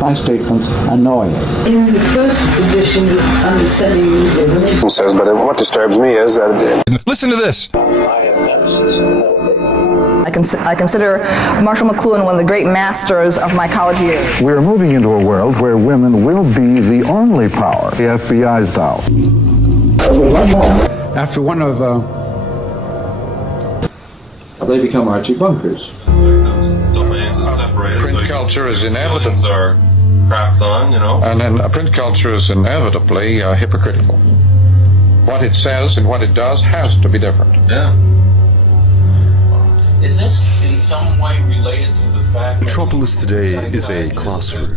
my statements annoying. In the first edition of Understanding Media, says, but what disturbs me is that... Listen to this. I consider Marshall McLuhan one of the great masters of my college years. We're moving into a world where women will be the only power. The FBI's down. After one of they become Archie Bunkers. Print culture is inevitable. Are crapped on, And then print culture is inevitably hypocritical. What it says and what it does has to be different. Yeah. Is this in some way related to the fact... Metropolis today is a classroom.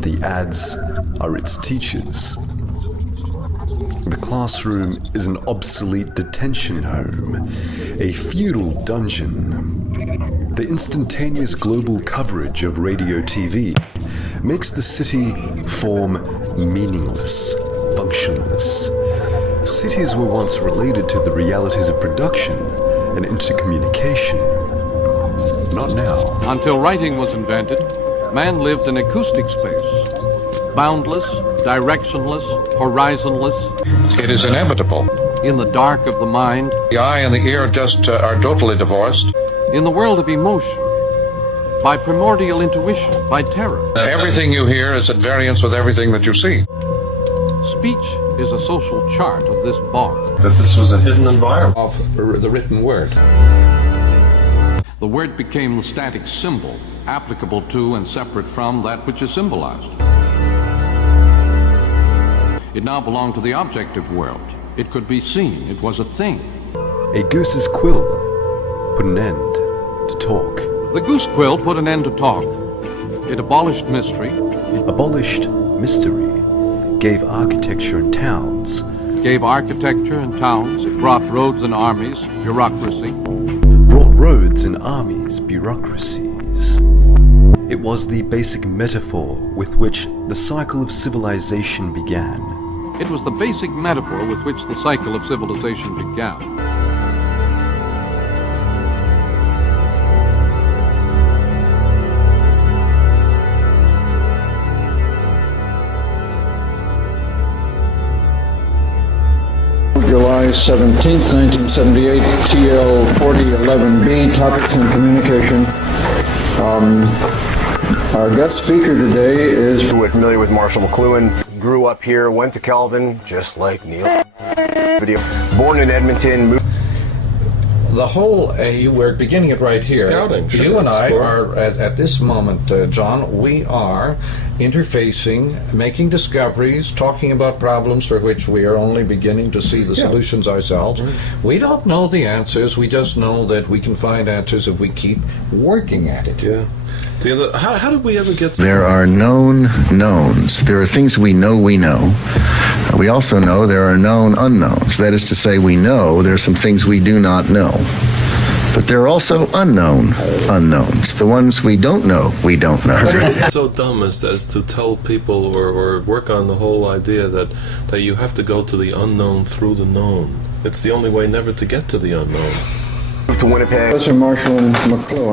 The ads are its teachers. The classroom is an obsolete detention home, a feudal dungeon. The instantaneous global coverage of radio TV makes the city form meaningless, functionless. Cities were once related to the realities of production and intercommunication. Not now. Until writing was invented, man lived in acoustic space. Boundless, directionless, horizonless. It is inevitable. In the dark of the mind. The eye and the ear just are totally divorced. In the world of emotion. By primordial intuition, by terror. Everything you hear is at variance with everything that you see. Speech is a social chart of this bar. That this was a hidden environment. Of the written word. The word became the static symbol, applicable to and separate from that which is symbolized. It now belonged to the objective world. It could be seen. It was a thing. A goose's quill put an end to talk. The goose quill put an end to talk. It abolished mystery. Abolished mystery. Gave architecture and towns. Gave architecture and towns. It brought roads and armies, bureaucracy. Brought roads and armies, bureaucracies. It was the basic metaphor with which the cycle of civilization began. It was the basic metaphor with which the cycle of civilization began. July 17th, 1978, TL 4011B, Topics in Communication. Our guest speaker today is... We're familiar with Marshall McLuhan, grew up here, went to Calvin, just like Neil. Born in Edmonton, the whole, we're beginning it right here. Scouting, sure. You and I are, at this moment, John, we are interfacing, making discoveries, talking about problems for which we are only beginning to see the solutions ourselves. Mm-hmm. We don't know the answers, we just know that we can find answers if we keep working at it. Yeah. How did we ever get... There are known knowns. There are things we know we know. We also know there are known unknowns. That is to say, we know there are some things we do not know. But there are also unknown unknowns. The ones we don't know, we don't know. It's so dumb as to tell people or work on the whole idea that you have to go to the unknown through the known. It's the only way never to get to the unknown. to Winnipeg. Professor Marshall McLuhan.